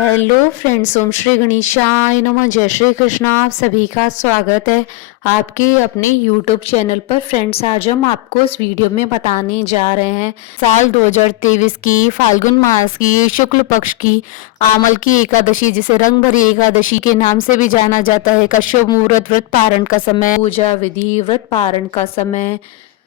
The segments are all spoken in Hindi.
हेलो फ्रेंड्स, ओम श्री गणेशाय नमः। जय श्री कृष्ण। आप सभी का स्वागत है आपके अपने यूट्यूब चैनल पर। फ्रेंड्स, आज हम आपको इस वीडियो में बताने जा रहे हैं साल 2023 की फाल्गुन मास की शुक्ल पक्ष की आमल की एकादशी, जिसे रंग भरी एकादशी के नाम से भी जाना जाता है, का शुभ मुहूर्त, व्रत पारण का समय, पूजा विधि, व्रत पारण का समय,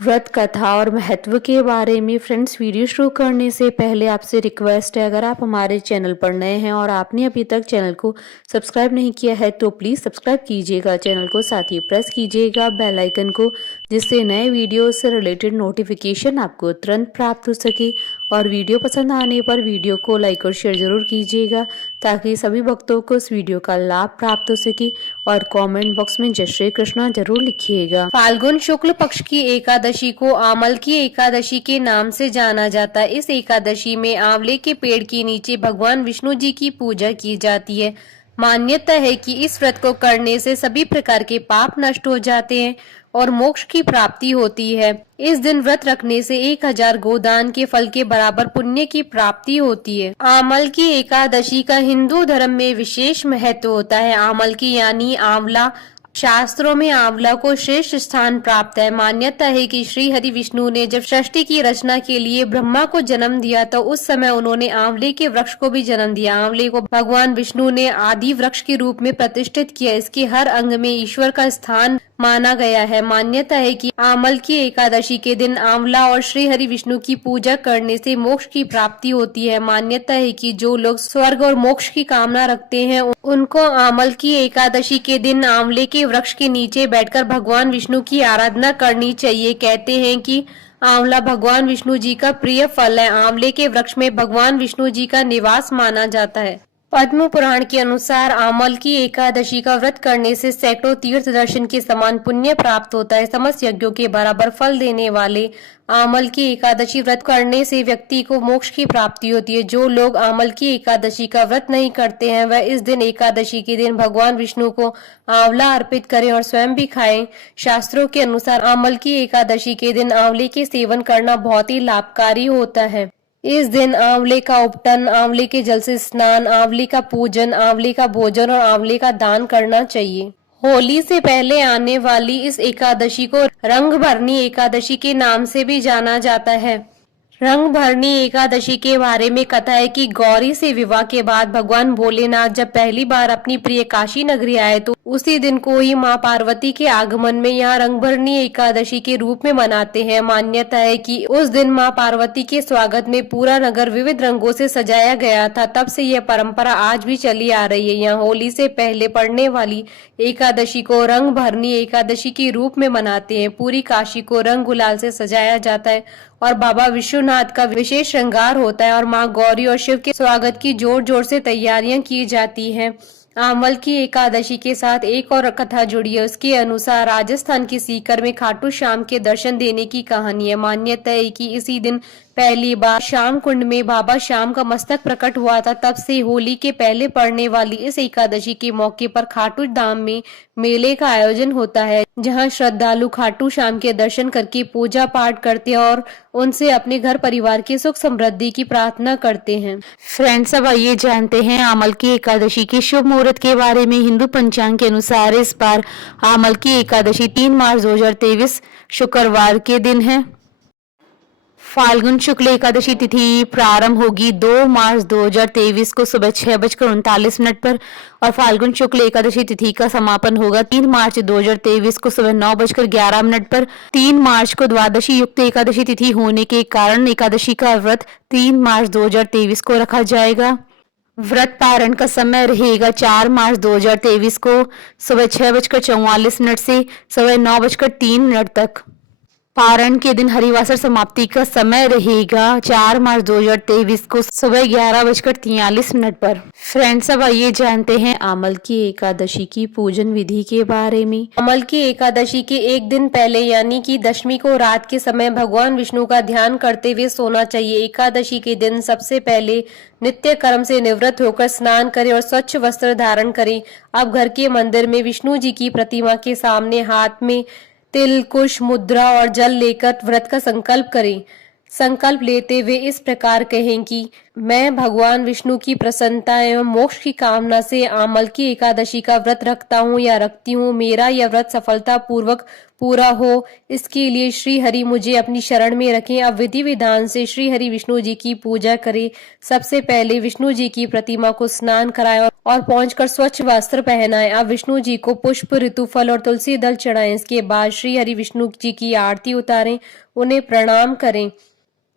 व्रत कथा और महत्व के बारे में। फ्रेंड्स, वीडियो शुरू करने से पहले आपसे रिक्वेस्ट है, अगर आप हमारे चैनल पर नए हैं और आपने अभी तक चैनल को सब्सक्राइब नहीं किया है तो प्लीज़ सब्सक्राइब कीजिएगा चैनल को, साथ ही प्रेस कीजिएगा बेल आइकन को, जिससे नए वीडियो से रिलेटेड नोटिफिकेशन आपको तुरंत प्राप्त हो सके। और वीडियो पसंद आने पर वीडियो को लाइक और शेयर जरूर कीजिएगा, ताकि सभी भक्तों को इस वीडियो का लाभ प्राप्त हो सके। और कमेंट बॉक्स में जय श्री कृष्णा जरूर लिखिएगा। फाल्गुन शुक्ल पक्ष की एकादशी को आमल की एकादशी के नाम से जाना जाता है। इस एकादशी में आंवले के पेड़ के नीचे भगवान विष्णु जी की पूजा की जाती है। मान्यता है कि इस व्रत को करने से सभी प्रकार के पाप नष्ट हो जाते हैं और मोक्ष की प्राप्ति होती है। इस दिन व्रत रखने से 1000 गोदान के फल के बराबर पुण्य की प्राप्ति होती है। आमल की एकादशी का हिंदू धर्म में विशेष महत्व होता है। आमल की यानी आंवला, शास्त्रों में आंवला को श्रेष्ठ स्थान प्राप्त है। मान्यता है कि श्री हरि विष्णु ने जब सृष्टि की रचना के लिए ब्रह्मा को जन्म दिया तो उस समय उन्होंने आंवले के वृक्ष को भी जन्म दिया। आंवले को भगवान विष्णु ने आदि वृक्ष के रूप में प्रतिष्ठित किया। इसके हर अंग में ईश्वर का स्थान माना गया है। मान्यता है कि आमल की एकादशी के दिन आंवला और श्री हरि विष्णु की पूजा करने से मोक्ष की प्राप्ति होती है। मान्यता है कि जो लोग स्वर्ग और मोक्ष की कामना रखते हैं उनको आमल की एकादशी के दिन आंवले के वृक्ष के नीचे बैठकर भगवान विष्णु की आराधना करनी चाहिए। कहते हैं कि आंवला भगवान विष्णु जी का प्रिय फल है। आंवले के वृक्ष में भगवान विष्णु जी का निवास माना जाता है। पद्म पुराण के अनुसार आमल की एकादशी का व्रत करने से सैकड़ों तीर्थ दर्शन के समान पुण्य प्राप्त होता है। समस्त यज्ञों के बराबर फल देने वाले आमल की एकादशी व्रत करने से व्यक्ति को मोक्ष की प्राप्ति होती है। जो लोग आमल की एकादशी का व्रत नहीं करते हैं वह इस दिन एकादशी के दिन भगवान विष्णु को आंवला अर्पित करें और स्वयं भी खाएं। शास्त्रों के अनुसार आमल की एकादशी के दिन आंवले के सेवन करना बहुत ही लाभकारी होता है। इस दिन आंवले का उपटन, आंवले के जल से स्नान, आंवले का पूजन, आंवले का भोजन और आंवले का दान करना चाहिए। होली से पहले आने वाली इस एकादशी को रंग भरनी एकादशी के नाम से भी जाना जाता है। रंग भरनी एकादशी के बारे में कथा है कि गौरी से विवाह के बाद भगवान भोलेनाथ जब पहली बार अपनी प्रिय काशी नगरी आए तो उसी दिन को ही माँ पार्वती के आगमन में यहाँ रंग भरनी एकादशी के रूप में मनाते हैं। मान्यता है कि उस दिन माँ पार्वती के स्वागत में पूरा नगर विविध रंगों से सजाया गया था। तब से यह परंपरा आज भी चली आ रही है। यहाँ होली से पहले पड़ने वाली एकादशी को रंग भरनी एकादशी के रूप में मनाते हैं। पूरी काशी को रंग गुलाल से सजाया जाता है और बाबा विश्वनाथ का विशेष श्रृंगार होता है और माँ गौरी और शिव के स्वागत की जोर जोर से तैयारियां की जाती हैं। आमल की एकादशी के साथ एक और कथा जुड़ी है। उसके अनुसार राजस्थान के सीकर में खाटू श्याम के दर्शन देने की कहानी है। मान्यता है कि इसी दिन पहली बार श्याम कुंड में बाबा श्याम का मस्तक प्रकट हुआ था। तब से होली के पहले पड़ने वाली इस एकादशी के मौके पर खाटू धाम में मेले का आयोजन होता है, जहां श्रद्धालु खाटू श्याम के दर्शन करके पूजा पाठ करते हैं और उनसे अपने घर परिवार की सुख समृद्धि की प्रार्थना करते हैं। फ्रेंड्स, अब आइए जानते हैं आमल की एकादशी के शुभ मुहूर्त के बारे में। हिंदू पंचांग के अनुसार इस बार आमल की एकादशी 3 मार्च 2023 शुक्रवार के दिन है। फाल्गुन शुक्ल एकादशी तिथि प्रारंभ होगी 2 मार्च 2023 को सुबह 6:39 पर और फाल्गुन शुक्ल एकादशी तिथि का समापन होगा 3 मार्च 2023 को सुबह 9:11 पर। 3 मार्च को द्वादशी युक्त एकादशी तिथि होने के कारण एकादशी का व्रत 3 मार्च 2023 को रखा जाएगा। व्रत पारण का समय रहेगा 4 मार्च 2023 को सुबह 6:44 से सुबह 9:03 तक। पारण के दिन हरिवासर समाप्ति का समय रहेगा 4 मार्च 2023 को सुबह 11:43 पर। फ्रेंड्स, अब आइए जानते हैं आमल की एकादशी की पूजन विधि के बारे में। आमल की एकादशी के एक दिन पहले यानी कि दशमी को रात के समय भगवान विष्णु का ध्यान करते हुए सोना चाहिए। एकादशी के दिन सबसे पहले नित्य कर्म से निवृत्त होकर स्नान करें और स्वच्छ वस्त्र धारण करें। अब घर के मंदिर में विष्णु जी की प्रतिमा के सामने हाथ में तिल, कुश, मुद्रा और जल लेकर व्रत का संकल्प करें। संकल्प लेते हुए इस प्रकार कहें कि मैं भगवान विष्णु की प्रसन्नता एवं मोक्ष की कामना से आमल की एकादशी का व्रत रखता हूँ या रखती हूँ। मेरा यह व्रत सफलता पूर्वक पूरा हो, इसके लिए श्री हरि मुझे अपनी शरण में रखें। अब विधि विधान से श्री हरि विष्णु जी की पूजा करें। सबसे पहले विष्णु जी की प्रतिमा को स्नान कराएं और पहुंचकर स्वच्छ वस्त्र पहनाएं। अब विष्णु जी को पुष्प, ऋतु फल और तुलसी दल चढ़ाएं। इसके बाद श्री हरि विष्णु जी की आरती उतारें, उन्हें प्रणाम करें।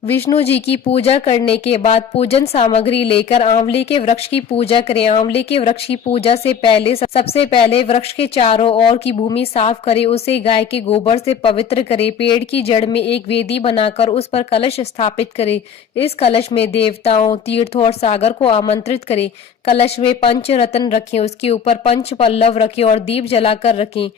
विष्णु जी की पूजा करने के बाद पूजन सामग्री लेकर आंवले के वृक्ष की पूजा करें। आंवले के वृक्ष की पूजा से पहले सबसे पहले वृक्ष के चारों ओर की भूमि साफ करें, उसे गाय के गोबर से पवित्र करें। पेड़ की जड़ में एक वेदी बनाकर उस पर कलश स्थापित करें। इस कलश में देवताओं, तीर्थों और सागर को आमंत्रित करें। कलश में पंच रत्न रखें, उसके ऊपर पंच पल्लव रखें और दीप जलाकर रखें।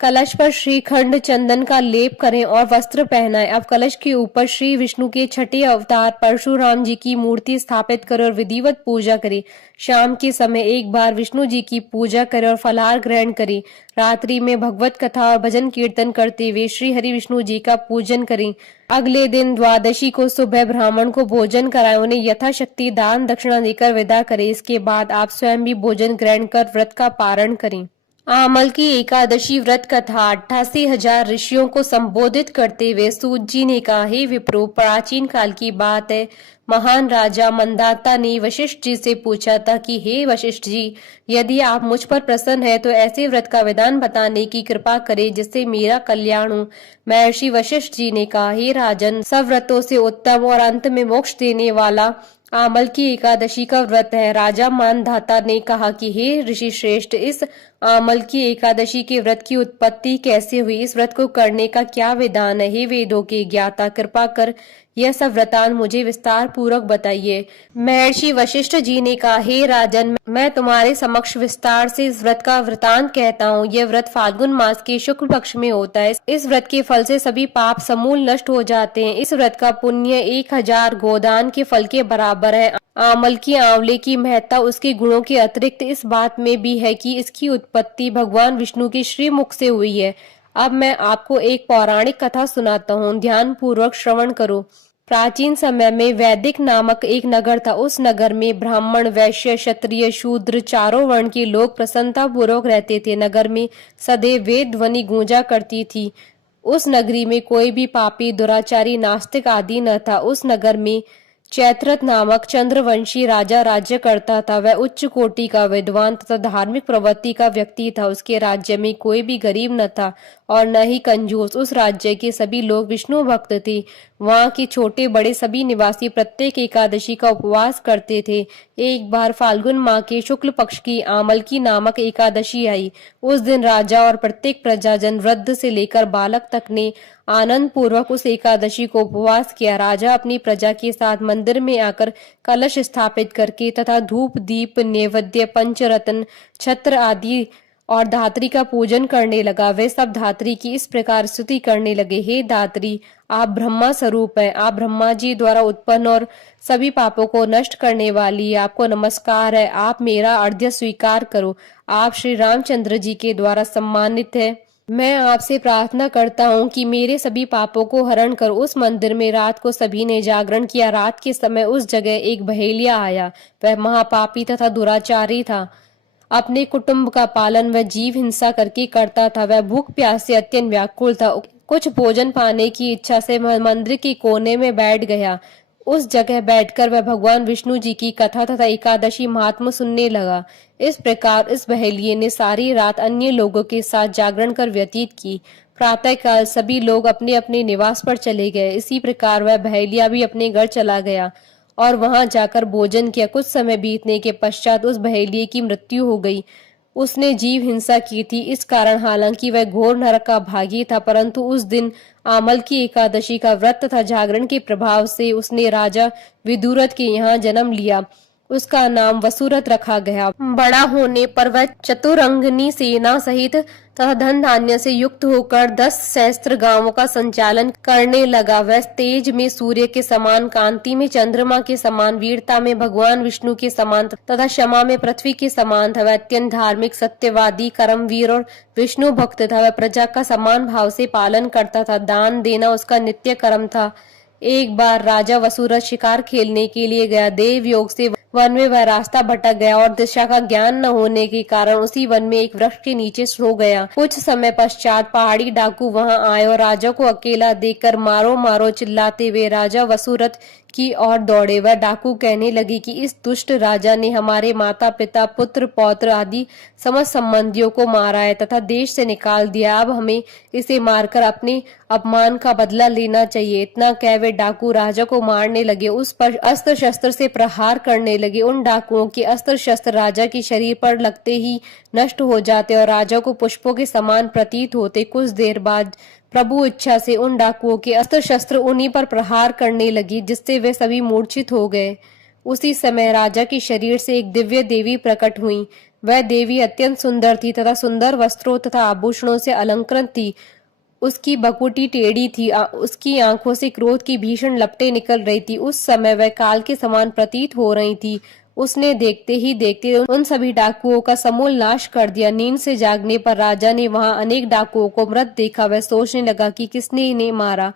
कलश पर श्रीखंड चंदन का लेप करें और वस्त्र पहनाएं। अब कलश के ऊपर श्री विष्णु के छठे अवतार परशुराम जी की मूर्ति स्थापित करें और विधिवत पूजा करें। शाम के समय एक बार विष्णु जी की पूजा करें और फलाहार ग्रहण करें। रात्रि में भगवत कथा और भजन कीर्तन करते हुए श्री हरि विष्णु जी का पूजन करें। अगले दिन द्वादशी को सुबह ब्राह्मण को भोजन कराएं, उन्हें यथाशक्ति दान दक्षिणा देकर विदा करें। इसके बाद आप स्वयं भी भोजन ग्रहण कर व्रत का पारण करें। आमल की एकादशी व्रत कथा 88,000 ऋषियों को संबोधित करते हुए सूत जी ने कहा, हे विप्रो, प्राचीन काल की बात है। महान राजा मंदाता ने वशिष्ठ जी से पूछा था कि हे वशिष्ठ जी, यदि आप मुझ पर प्रसन्न है तो ऐसे व्रत का विधान बताने की कृपा करें जिससे मेरा कल्याण हो। महर्षि वशिष्ठ जी ने कहा, हे राजन, सब व्रतों से उत्तम और अंत में मोक्ष देने वाला आमल की एकादशी का व्रत है। राजा मानधाता ने कहा कि हे ऋषि श्रेष्ठ, इस आमल की एकादशी के व्रत की उत्पत्ति कैसे हुई? इस व्रत को करने का क्या विधान है? हे वेदों के ज्ञाता, कृपा कर यह सब वृतांत मुझे विस्तार पूर्वक बताइए। महर्षि वशिष्ठ जी ने कहा, हे राजन, मैं तुम्हारे समक्ष विस्तार से इस व्रत का वृतांत कहता हूँ। यह व्रत फाल्गुन मास के शुक्ल पक्ष में होता है। इस व्रत के फल से सभी पाप समूल नष्ट हो जाते हैं। इस व्रत का पुण्य 1000 गोदान के फल के बराबर है। आमल की आंवले की महत्ता उसके गुणों के अतिरिक्त इस बात में भी है कि इसकी उत्पत्ति भगवान विष्णु के श्रीमुख से हुई है। अब मैं आपको एक पौराणिक कथा सुनाता हूँ, ध्यान पूर्वक श्रवण करो। प्राचीन समय में वैदिक नामक एक नगर था। उस नगर में ब्राह्मण, वैश्य, क्षत्रिय, शूद्र चारों वर्ण के लोग प्रसन्नता पूर्वक रहते थे। नगर में सदैव वेद ध्वनि गूंजा करती थी। उस नगरी में कोई भी पापी, दुराचारी, नास्तिक आदि न था। उस नगर में चैत्रथ नामक चंद्रवंशी राजा राज्य करता था। वह उच्च कोटि का विद्वान तथा धार्मिक प्रवृत्ति का व्यक्ति था। उसके राज्य में कोई भी गरीब न था और न ही कंजूस। उस राज्य के सभी लोग विष्णु भक्त थे। वहां के छोटे बड़े सभी निवासी प्रत्येक एकादशी का उपवास करते थे। एक बार फाल्गुन माह के शुक्ल पक्ष की आमल की नामक एकादशी आई। उस दिन राजा और प्रत्येक प्रजाजन, वृद्ध से लेकर बालक तक ने आनंद पूर्वक उस एकादशी को उपवास किया। राजा अपनी प्रजा के साथ मंदिर में आकर कलश स्थापित करके तथा धूप, दीप, नैवेद्य, पंचरत्न, छत्र आदि और धात्री का पूजन करने लगा। वे सब धात्री की इस प्रकार स्तुति करने लगे, हे धात्री, आप ब्रह्मा स्वरूप हैं, आप ब्रह्मा जी द्वारा उत्पन्न और सभी पापों को नष्ट करने वाली, आपको नमस्कार है, आप मेरा अर्घ्य स्वीकार करो। आप श्री रामचंद्र जी के द्वारा सम्मानित है। मैं आपसे प्रार्थना करता हूँ कि मेरे सभी पापों को हरण कर। उस मंदिर में रात को सभी ने जागरण किया। रात के समय उस जगह एक बहेलिया आया। वह महापापी तथा दुराचारी था। अपने कुटुंब का पालन वह जीव हिंसा करके करता था। वह भूख प्यास से अत्यंत व्याकुल था। कुछ भोजन पाने की इच्छा से मंदिर के कोने में बैठ गया। उस जगह बैठकर वह भगवान विष्णु जी की कथा तथा एकादशी महात्म्य सुनने लगा। इस प्रकार इस बहेलिये ने सारी रात अन्य लोगों के साथ जागरण कर व्यतीत की। प्रातःकाल सभी लोग अपने अपने निवास पर चले गए। इसी प्रकार वह बहेलिया भी अपने घर चला गया और वहां जाकर भोजन किया। कुछ समय बीतने के पश्चात उस बहेलिये की मृत्यु हो गई। उसने जीव हिंसा की थी। इस कारण हालांकि वह घोर नरक का भागी था, परंतु उस दिन आमल की एकादशी का व्रत तथा जागरण के प्रभाव से उसने राजा विदुरथ के यहाँ जन्म लिया। उसका नाम वसुरथ रखा गया। बड़ा होने पर वह चतुरंगनी सेना सहित तथा धन धान्य से युक्त होकर 10 सहस्त्र गांवों का संचालन करने लगा। वह तेज में सूर्य के समान, कांति में चंद्रमा के समान, वीरता में भगवान विष्णु के समान तथा क्षमा में पृथ्वी के समान था। वह अत्यंत धार्मिक, सत्यवादी, कर्मवीर और विष्णु भक्त था। वह प्रजा का समान भाव से पालन करता था। दान देना उसका नित्य कर्म था। एक बार राजा वसुरथ शिकार खेलने के लिए गया। देव योग से वन में वह रास्ता भटक गया और दिशा का ज्ञान न होने के कारण उसी वन में एक वृक्ष के नीचे सो गया। कुछ समय पश्चात पहाड़ी डाकू वहां आए और राजा को अकेला देखकर मारो मारो चिल्लाते हुए राजा वसुरथ की ओर दौड़े। वह डाकू कहने लगे कि इस दुष्ट राजा ने हमारे माता पिता पुत्र पौत्र आदि समस्त संबंधियों को मारा है तथा देश से निकाल दिया। अब हमें इसे मारकर अपने अपमान का बदला लेना चाहिए। इतना कह वे डाकू राजा को मारने लगे, उस पर अस्त्र शस्त्र से प्रहार करने लगे। उन डाकुओं के अस्त्र शस्त्र राजा के शरीर पर लगते ही नष्ट हो जाते और राजा को पुष्पों के समान प्रतीत होते। कुछ देर बाद प्रभु इच्छा से उन डाकुओं के अस्त्र शस्त्र उन्हीं पर प्रहार करने लगी, जिससे वे सभी मूर्छित हो गए। उसी समय राजा के शरीर से एक दिव्य देवी प्रकट हुई। वह देवी अत्यंत सुंदर थी तथा सुंदर वस्त्रों तथा आभूषणों से अलंकृत थी। उसकी बकुटी टेढ़ी थी, उसकी आंखों से क्रोध की भीषण लपटें निकल रही थी। उस समय वह काल के समान प्रतीत हो रही थी। उसने देखते ही देखते उन सभी डाकुओं का समूल नाश कर दिया। नींद से जागने पर राजा ने वहां अनेक डाकुओं को मृत देखा। वह सोचने लगा कि किसने इन्हें मारा,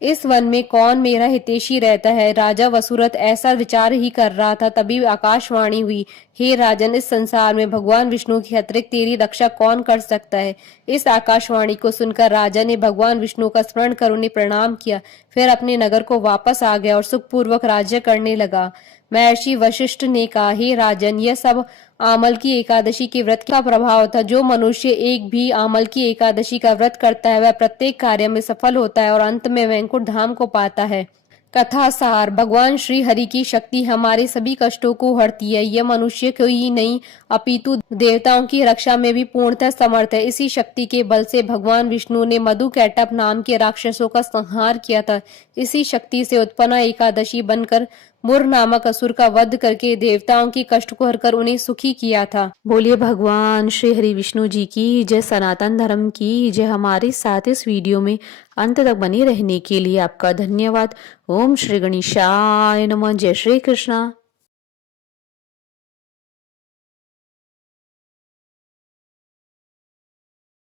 इस वन में कौन मेरा हितैषी रहता है। राजा वसुरथ ऐसा विचार ही कर रहा था, तभी आकाशवाणी हुई, हे राजन, इस संसार में भगवान विष्णु के अतिरिक्त तेरी रक्षा कौन कर सकता है। इस आकाशवाणी को सुनकर राजा ने भगवान विष्णु का स्मरण कर उन्हें प्रणाम किया, फिर अपने नगर को वापस आ गया और सुखपूर्वक राज्य करने लगा। महर्षि वशिष्ठ ने कहा, हे राजन, यह सब आमल की एकादशी के व्रत का प्रभाव था। जो मनुष्य एक भी आमल की एकादशी का व्रत करता है वह प्रत्येक कार्य में सफल होता है और अंत में वैकुंठ धाम को पाता है। कथा सार, भगवान श्री हरि की शक्ति हमारे सभी कष्टों को हरती है। यह मनुष्य को ही नहीं अपितु देवताओं की रक्षा में भी पूर्णतः समर्थ है। इसी शक्ति के बल से भगवान विष्णु ने मधुकैटभ नाम के राक्षसों का संहार किया था। इसी शक्ति से उत्पन्न एकादशी बनकर मुर नामक असुर का वध करके देवताओं की कष्ट को हरकर उन्हें सुखी किया था। बोलिए भगवान श्री हरि विष्णु जी की जय, सनातन धर्म की जय। हमारे साथ इस वीडियो में अंत तक बने रहने के लिए आपका धन्यवाद। ओम श्री गणेशाय नमः। जय श्री कृष्णा।